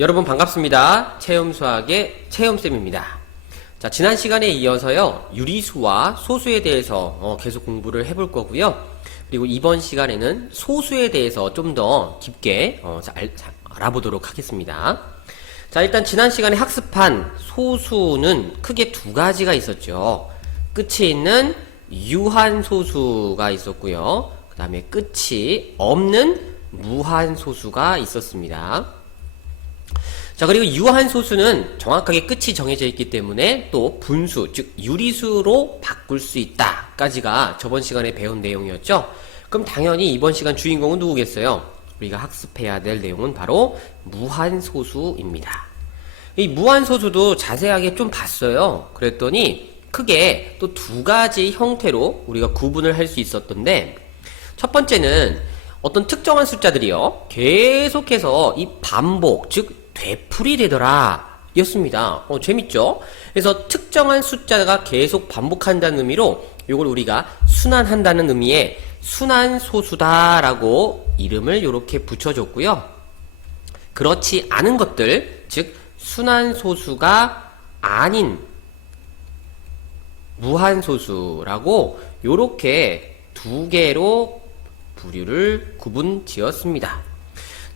여러분 반갑습니다. 체험수학의 체험쌤입니다. 자, 지난 시간에 이어서요, 유리수와 소수에 대해서 계속 공부를 해볼 거고요. 그리고 이번 시간에는 소수에 대해서 좀 더 깊게 알아보도록 하겠습니다. 자, 일단 지난 시간에 학습한 소수는 크게 두 가지가 있었죠. 끝이 있는 유한소수가 있었고요. 그 다음에 끝이 없는 무한소수가 있었습니다. 자, 그리고 유한소수는 정확하게 끝이 정해져 있기 때문에 또 분수, 즉 유리수로 바꿀 수 있다 까지가 저번 시간에 배운 내용이었죠. 그럼 당연히 이번 시간 주인공은 누구겠어요? 우리가 학습해야 될 내용은 바로 무한소수입니다. 이 무한소수도 자세하게 좀 봤어요. 그랬더니 크게 또 두 가지 형태로 우리가 구분을 할 수 있었던데, 첫 번째는 어떤 특정한 숫자들이요, 계속해서 이 반복, 즉 되풀이 되더라 였습니다. 재밌죠? 그래서 특정한 숫자가 계속 반복한다는 의미로 이걸 우리가 순환한다는 의미의 순환소수다 라고 이름을 이렇게 붙여줬고요. 그렇지 않은 것들, 즉 순환소수가 아닌 무한소수라고 요렇게 두 개로 부류를 구분 지었습니다.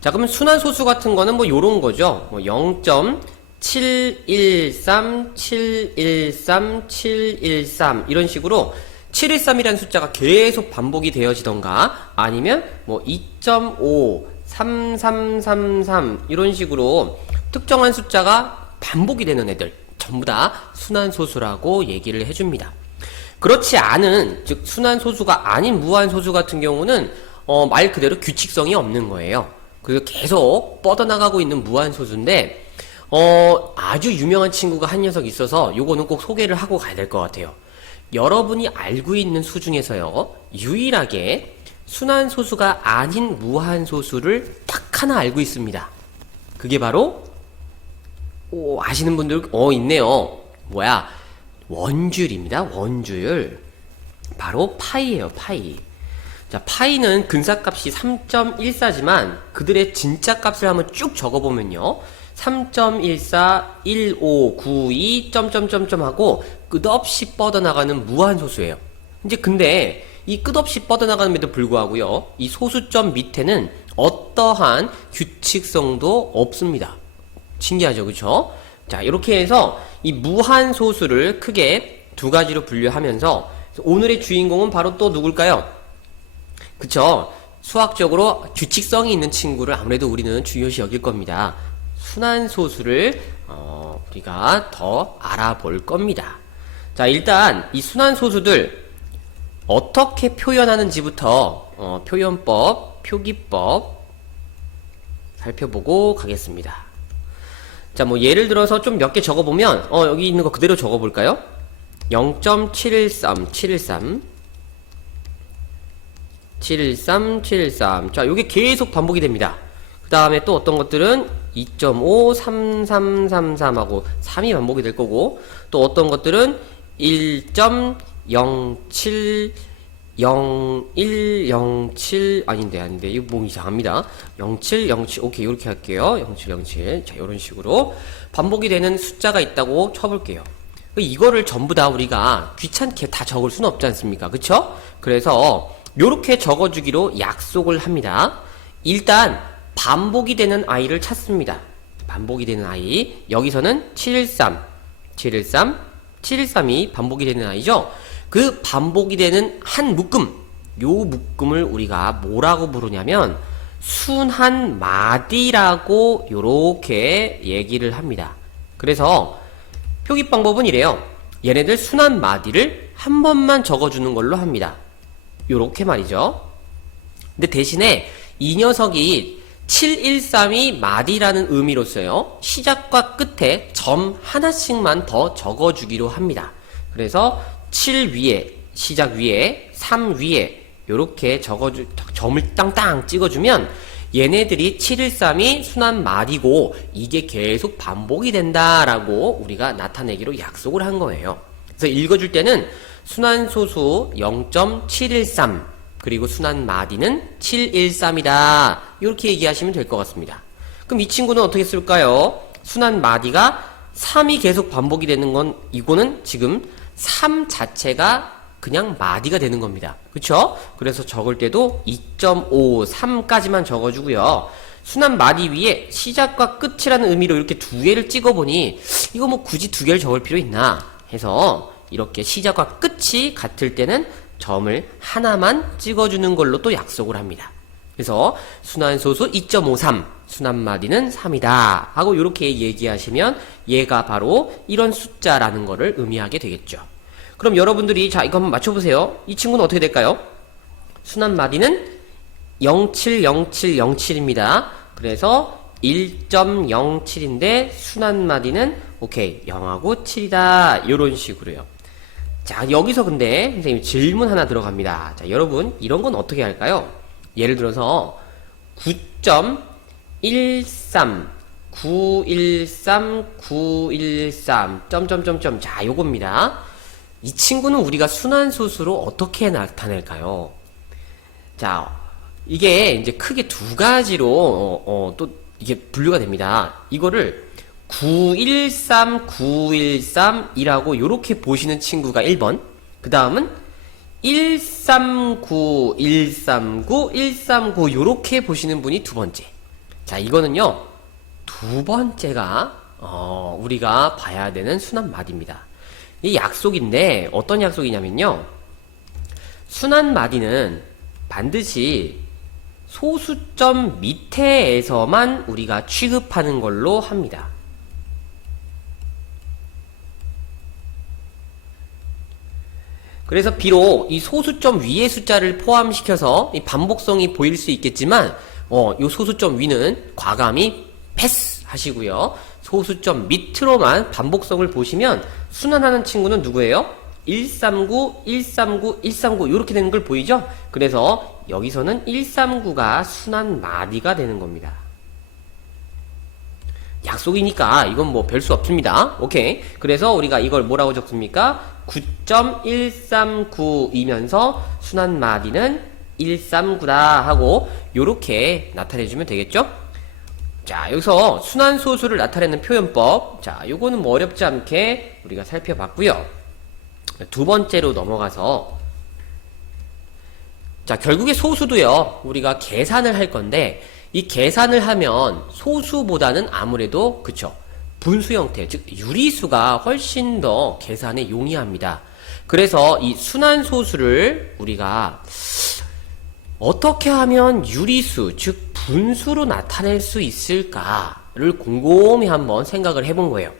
자, 그러면 순환소수 같은 거는 뭐 요런 거죠. 뭐 0.713, 713, 713 이런 식으로 713이라는 숫자가 계속 반복이 되어지던가, 아니면 뭐 2.5, 3333 이런 식으로 특정한 숫자가 반복이 되는 애들 전부 다 순환소수라고 얘기를 해줍니다. 그렇지 않은, 즉 순환소수가 아닌 무한소수 같은 경우는 말 그대로 규칙성이 없는 거예요. 그래서 계속 뻗어나가고 있는 무한소수인데, 아주 유명한 친구가 한 녀석 있어서 요거는 꼭 소개를 하고 가야 될 것 같아요. 여러분이 알고 있는 수 중에서요, 유일하게 순환소수가 아닌 무한소수를 딱 하나 알고 있습니다. 그게 바로 아시는 분들 있네요. 뭐야? 원주율입니다. 원주율. 바로 파이예요. 파이. 자, 파이는 근사값이 3.14지만 그들의 진짜 값을 한번 쭉 적어보면요, 3.14, 1592, 점점점점 하고 끝없이 뻗어나가는 무한소수예요. 이제 근데 이 끝없이 뻗어나가는데도 불구하고요, 이 소수점 밑에는 어떠한 규칙성도 없습니다. 신기하죠, 그쵸? 자, 이렇게 해서 이 무한소수를 크게 두 가지로 분류하면서 오늘의 주인공은 바로 또 누굴까요? 그쵸? 수학적으로 규칙성이 있는 친구를 아무래도 우리는 중요시 여길 겁니다. 순환소수를 우리가 더 알아볼 겁니다. 자, 일단 이 순환소수들 어떻게 표현하는지부터 표현법, 표기법 살펴보고 가겠습니다. 자, 뭐 예를 들어서 좀 몇 개 적어보면 여기 있는 거 그대로 적어볼까요? 0.713, 713 713, 713. 자, 요게 계속 반복이 됩니다. 그 다음에 또 어떤 것들은 2.5, 3333하고 3이 반복이 될 거고, 또 어떤 것들은 1.07, 0107, 아닌데, 이거 뭐 이상합니다. 0707, 오케이, 이렇게 할게요. 0707. 자, 요런 식으로 반복이 되는 숫자가 있다고 쳐볼게요. 이거를 전부 다 우리가 귀찮게 다 적을 수는 없지 않습니까? 그쵸? 그래서 요렇게 적어주기로 약속을 합니다. 일단 반복이 되는 아이를 찾습니다. 반복이 되는 아이, 여기서는 713, 713, 713이 반복이 되는 아이죠. 그 반복이 되는 한 묶음, 요 묶음을 우리가 뭐라고 부르냐면 순환마디라고 요렇게 얘기를 합니다. 그래서 표기 방법은 이래요. 얘네들 순환마디를 한 번만 적어주는 걸로 합니다. 요렇게 말이죠. 근데 대신에 이 녀석이 713이 마디라는 의미로서요, 시작과 끝에 점 하나씩만 더 적어주기로 합니다. 그래서 7 위에, 시작 위에, 3 위에 요렇게 점을 땅땅 찍어주면 얘네들이 713이 순환 마디고 이게 계속 반복이 된다라고 우리가 나타내기로 약속을 한 거예요. 그래서 읽어줄 때는 순환소수 0.713 그리고 순환 마디는 713이다 이렇게 얘기하시면 될 것 같습니다. 그럼 이 친구는 어떻게 쓸까요? 순환 마디가 3이 계속 반복이 되는 건 이거는 지금 3 자체가 그냥 마디가 되는 겁니다. 그쵸? 그래서 적을 때도 2.53까지만 적어주고요. 순환 마디 위에 시작과 끝이라는 의미로 이렇게 두 개를 찍어보니 이거 뭐 굳이 두 개를 적을 필요 있나 해서 이렇게 시작과 끝이 같을 때는 점을 하나만 찍어주는 걸로 또 약속을 합니다. 그래서 순환소수 2.53, 순환마디는 3이다 하고 이렇게 얘기하시면 얘가 바로 이런 숫자라는 거를 의미하게 되겠죠. 그럼 여러분들이 자 이거 한번 맞춰보세요. 이 친구는 어떻게 될까요? 순환마디는 070707입니다. 그래서 1.07인데 순환마디는 오케이 0하고 7이다 이런 식으로요. 자 여기서 근데 선생님 질문 하나 들어갑니다. 자 여러분 이런 건 어떻게 할까요? 예를 들어서 9.13 913 913 점점점점 자 요겁니다. 이 친구는 우리가 순환소수로 어떻게 나타낼까요? 자 이게 이제 크게 두 가지로 또 이게 분류가 됩니다. 이거를 913 913이라고 요렇게 보시는 친구가 1번, 그 다음은 139 139 139 요렇게 보시는 분이 두 번째. 자 이거는요 두 번째가 우리가 봐야 되는 순환마디입니다. 이 약속인데 어떤 약속이냐면요, 순환마디는 반드시 소수점 밑에에서만 우리가 취급하는 걸로 합니다. 그래서 비록 이 소수점 위의 숫자를 포함시켜서 이 반복성이 보일 수 있겠지만 이 소수점 위는 과감히 패스 하시고요. 소수점 밑으로만 반복성을 보시면 순환하는 친구는 누구예요? 139, 139, 139 이렇게 되는 걸 보이죠? 그래서 여기서는 139가 순환 마디가 되는 겁니다. 약속이니까 이건 뭐 별 수 없습니다. 오케이. 그래서 우리가 이걸 뭐라고 적습니까? 9.139이면서 순환 마디는 139다 하고 요렇게 나타내주면 되겠죠? 자 여기서 순환소수를 나타내는 표현법, 자 요거는 뭐 어렵지 않게 우리가 살펴봤고요. 두 번째로 넘어가서 자 결국에 소수도요 우리가 계산을 할 건데 이 계산을 하면 소수보다는 아무래도 그쵸 분수 형태 즉 유리수가 훨씬 더 계산에 용이합니다. 그래서 이 순환소수를 우리가 어떻게 하면 유리수 즉 분수로 나타낼 수 있을까를 곰곰이 한번 생각을 해본 거예요.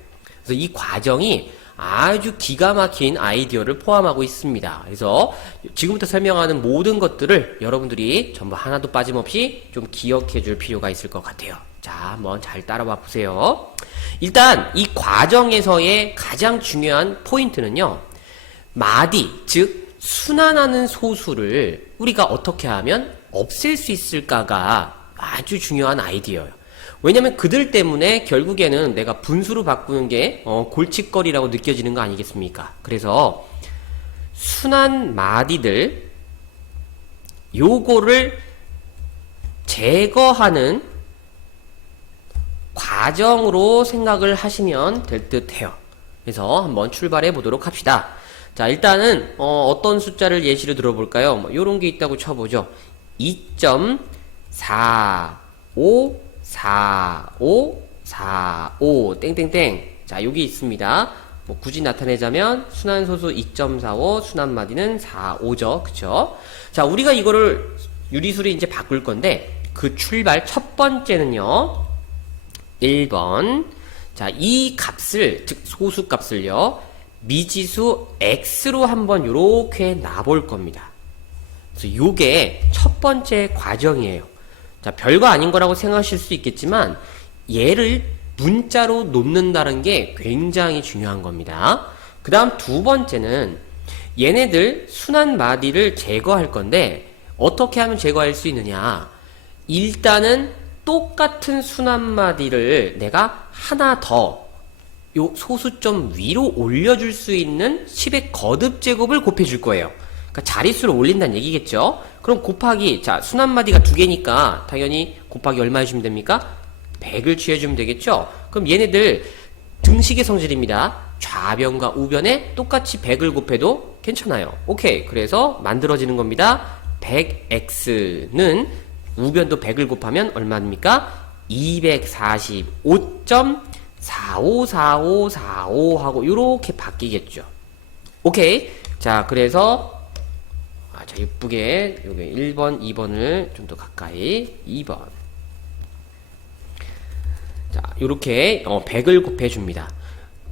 그래서 이 과정이 아주 기가 막힌 아이디어를 포함하고 있습니다. 그래서 지금부터 설명하는 모든 것들을 여러분들이 전부 하나도 빠짐없이 좀 기억해 줄 필요가 있을 것 같아요. 자, 한번 잘 따라와 보세요. 일단 이 과정에서의 가장 중요한 포인트는요, 마디, 즉 순환하는 소수를 우리가 어떻게 하면 없앨 수 있을까가 아주 중요한 아이디어예요. 왜냐면 그들 때문에 결국에는 내가 분수로 바꾸는 게 골칫거리라고 느껴지는 거 아니겠습니까? 그래서 순환 마디들 요거를 제거하는 과정으로 생각을 하시면 될 듯 해요. 그래서 한번 출발해 보도록 합시다. 자 일단은 어떤 숫자를 예시로 들어볼까요? 뭐 요런 게 있다고 쳐보죠. 2.45 45 45 땡땡땡. 자 여기 있습니다. 뭐 굳이 나타내자면 순환소수 2.45 순환마디는 45죠. 그쵸? 자 우리가 이거를 유리수를 이제 바꿀 건데 그 출발 첫 번째는요 1번 자 이 값을 즉 소수 값을요 미지수 x로 한번 요렇게 놔볼 겁니다. 그래서 요게 첫 번째 과정이에요. 자, 별거 아닌 거라고 생각하실 수 있겠지만 얘를 문자로 놓는다는 게 굉장히 중요한 겁니다. 그 다음 두 번째는 얘네들 순환 마디를 제거할 건데 어떻게 하면 제거할 수 있느냐. 일단은 똑같은 순환 마디를 내가 하나 더 요 소수점 위로 올려줄 수 있는 10의 거듭 제곱을 곱해줄 거예요. 그러니까 자릿수를 올린다는 얘기겠죠. 그럼 곱하기 자 순환마디가 두 개니까 당연히 곱하기 얼마 해주면 됩니까? 100을 취해주면 되겠죠? 그럼 얘네들 등식의 성질입니다. 좌변과 우변에 똑같이 100을 곱해도 괜찮아요. 오케이. 그래서 만들어지는 겁니다. 100x는 우변도 100을 곱하면 얼마입니까? 245.454545 하고 요렇게 바뀌겠죠. 오케이. 자, 그래서 자, 예쁘게 요게 1번, 2번을 좀 더 가까이 2번. 자, 요렇게 100을 곱해 줍니다.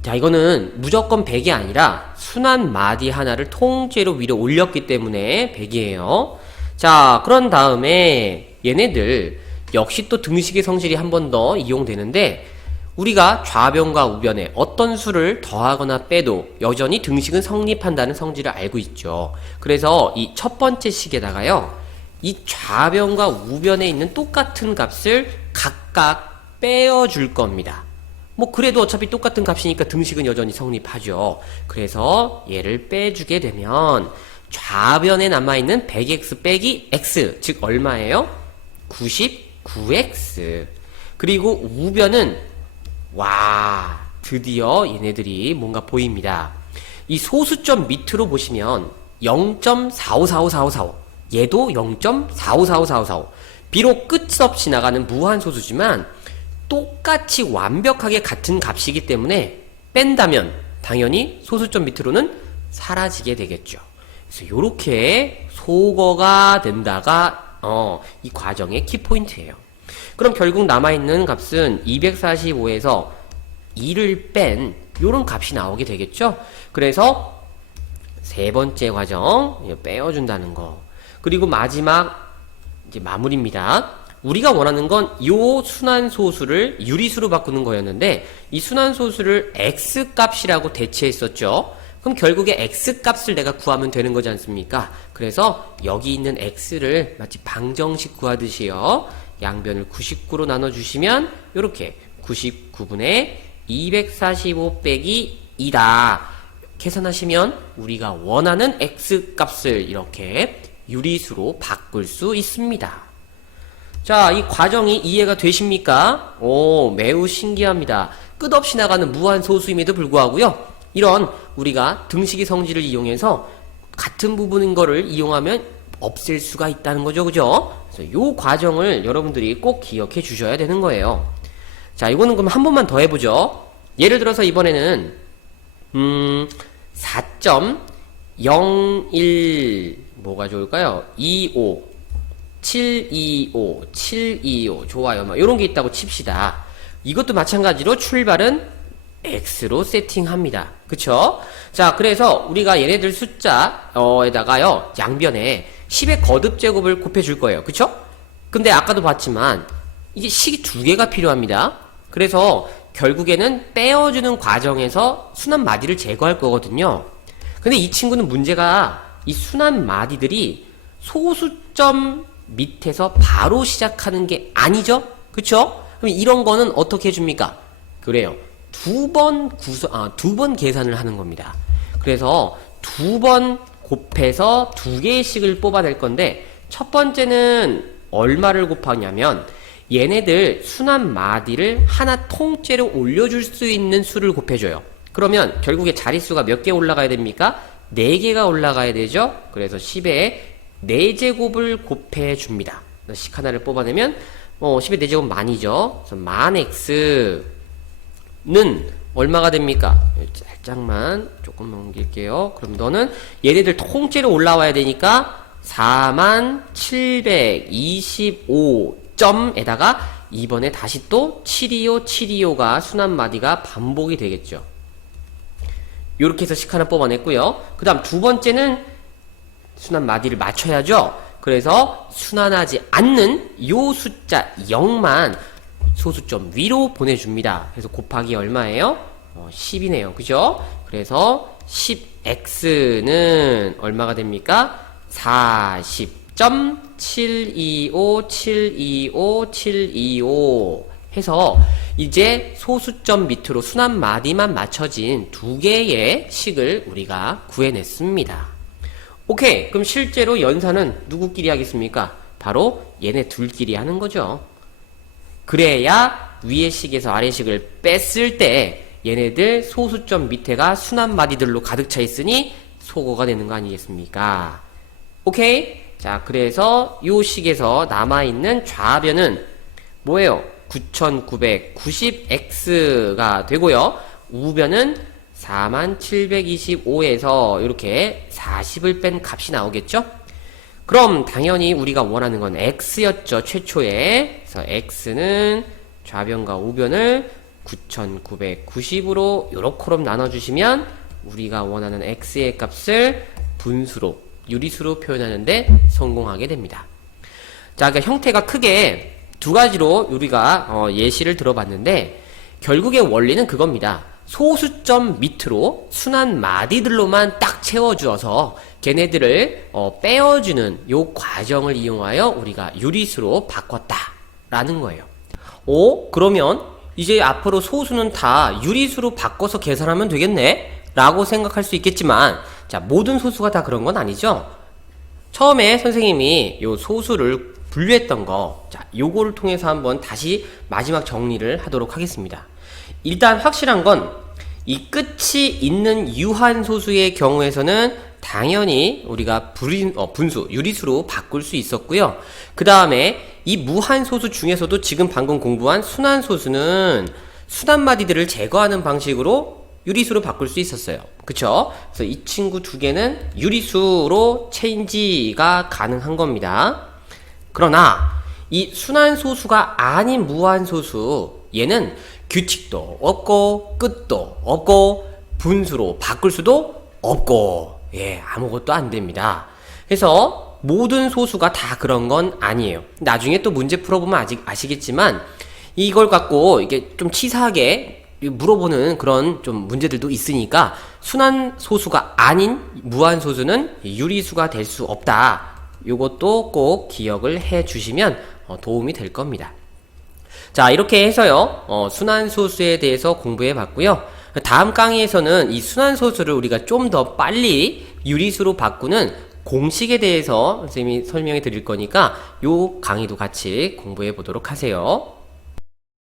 자, 이거는 무조건 100이 아니라 순환 마디 하나를 통째로 위로 올렸기 때문에 100이에요. 자, 그런 다음에 얘네들 역시 또 등식의 성질이 한 번 더 이용되는데 우리가 좌변과 우변에 어떤 수를 더하거나 빼도 여전히 등식은 성립한다는 성질을 알고 있죠. 그래서 이 첫 번째 식에다가요, 이 좌변과 우변에 있는 똑같은 값을 각각 빼어줄 겁니다. 뭐 그래도 어차피 똑같은 값이니까 등식은 여전히 성립하죠. 그래서 얘를 빼주게 되면 좌변에 남아있는 100x 빼기 x, 즉 얼마예요? 99x. 그리고 우변은 와, 드디어 얘네들이 뭔가 보입니다. 이 소수점 밑으로 보시면 0.45454545, 얘도 0.45454545. 비록 끝없이 나가는 무한소수지만 똑같이 완벽하게 같은 값이기 때문에 뺀다면 당연히 소수점 밑으로는 사라지게 되겠죠. 그래서 요렇게 소거가 된다가 이 과정의 키포인트예요. 그럼 결국 남아있는 값은 245에서 2를 뺀 요런 값이 나오게 되겠죠. 그래서 세 번째 과정 빼어준다는 거. 그리고 마지막 이제 마무리입니다. 우리가 원하는 건 요 순환소수를 유리수로 바꾸는 거였는데 이 순환소수를 x값이라고 대체했었죠. 그럼 결국에 x값을 내가 구하면 되는 거지 않습니까? 그래서 여기 있는 x를 마치 방정식 구하듯이요, 양변을 99로 나눠주시면 요렇게 99분의 245 빼기 2다 계산하시면 우리가 원하는 x값을 이렇게 유리수로 바꿀 수 있습니다. 자, 이 과정이 이해가 되십니까? 오, 매우 신기합니다. 끝없이 나가는 무한소수임에도 불구하고요, 이런 우리가 등식의 성질을 이용해서 같은 부분인 거를 이용하면 없앨 수가 있다는 거죠. 그죠? 그래서 이 과정을 여러분들이 꼭 기억해 주셔야 되는 거예요. 자, 이거는 그럼 한 번만 더 해보죠. 예를 들어서 이번에는 4.01 뭐가 좋을까요? 25 725 725 좋아요. 막 요런 게 있다고 칩시다. 이것도 마찬가지로 출발은 x로 세팅합니다. 그쵸? 자, 그래서 우리가 얘네들 숫자에다가요, 양변에 10의 거듭제곱을 곱해줄 거예요. 그쵸? 근데 아까도 봤지만 이게 식이 두 개가 필요합니다. 그래서 결국에는 빼어주는 과정에서 순환 마디를 제거할 거거든요. 근데 이 친구는 문제가 이 순환 마디들이 소수점 밑에서 바로 시작하는 게 아니죠? 그쵸? 그럼 이런 거는 어떻게 해줍니까? 그래요. 두 번 계산을 하는 겁니다. 그래서 두 번 곱해서 두 개의 식을 뽑아낼 건데, 첫 번째는 얼마를 곱하냐면 얘네들 순환 마디를 하나 통째로 올려줄 수 있는 수를 곱해줘요. 그러면 결국에 자릿수가 몇 개 올라가야 됩니까? 4개가 올라가야 되죠? 그래서 10에 4제곱을 곱해줍니다. 식 하나를 뽑아내면 10의 4제곱 만이죠. 그래서 만 x는 얼마가 됩니까? 살짝만 조금만 옮길게요. 그럼 너는 얘네들 통째로 올라와야 되니까 4725점에다가 이번에 다시 또 725, 725가 순환 마디가 반복이 되겠죠. 요렇게 해서 식 하나 뽑아냈고요. 그 다음 두 번째는 순환 마디를 맞춰야죠. 그래서 순환하지 않는 요 숫자 0만 소수점 위로 보내줍니다. 그래서 곱하기 얼마예요? 10이네요. 그죠? 그래서 10x는 얼마가 됩니까? 40.725725725 해서 이제 소수점 밑으로 순환 마디만 맞춰진 두 개의 식을 우리가 구해냈습니다. 오케이. 그럼 실제로 연산은 누구끼리 하겠습니까? 바로 얘네 둘끼리 하는 거죠. 그래야 위의 식에서 아래 식을 뺐을 때 얘네들 소수점 밑에가 순한 마디들로 가득 차 있으니 소거가 되는 거 아니겠습니까? 오케이? 자, 그래서 요 식에서 남아있는 좌변은 뭐예요? 9990x가 되고요. 우변은 4725에서 이렇게 40을 뺀 값이 나오겠죠? 그럼 당연히 우리가 원하는 건 x였죠, 최초에. 그래서 x는 좌변과 우변을 9990으로 요렇게럼 나눠주시면 우리가 원하는 x의 값을 분수로, 유리수로 표현하는데 성공하게 됩니다. 자, 그러니까 형태가 크게 두 가지로 우리가 예시를 들어봤는데 결국의 원리는 그겁니다. 소수점 밑으로 순한 마디들로만 딱 채워주어서 걔네들을 빼어주는 요 과정을 이용하여 우리가 유리수로 바꿨다라는 거예요. 그러면 이제 앞으로 소수는 다 유리수로 바꿔서 계산하면 되겠네? 라고 생각할 수 있겠지만, 자, 모든 소수가 다 그런 건 아니죠? 처음에 선생님이 요 소수를 분류했던 거, 자, 요거를 통해서 한번 다시 마지막 정리를 하도록 하겠습니다. 일단 확실한 건 이 끝이 있는 유한소수의 경우에서는 당연히 우리가 분수, 유리수로 바꿀 수 있었고요. 그 다음에 이 무한소수 중에서도 지금 방금 공부한 순한소수는 순한마디들을 제거하는 방식으로 유리수로 바꿀 수 있었어요. 그쵸? 그래서 이 친구 두 개는 유리수로 체인지가 가능한 겁니다. 그러나 이 순한소수가 아닌 무한소수, 얘는 규칙도 없고 끝도 없고 분수로 바꿀 수도 없고 아무것도 안 됩니다. 그래서 모든 소수가 다 그런 건 아니에요. 나중에 또 문제 풀어보면 아직 아시겠지만 이걸 갖고 이게 좀 치사하게 물어보는 그런 좀 문제들도 있으니까 순한 소수가 아닌 무한 소수는 유리수가 될 수 없다. 요것도 꼭 기억을 해 주시면 도움이 될 겁니다. 자, 이렇게 해서요, 순환소수에 대해서 공부해 봤고요. 다음 강의에서는 이 순환소수를 우리가 좀 더 빨리 유리수로 바꾸는 공식에 대해서 선생님이 설명해 드릴 거니까 요 강의도 같이 공부해 보도록 하세요.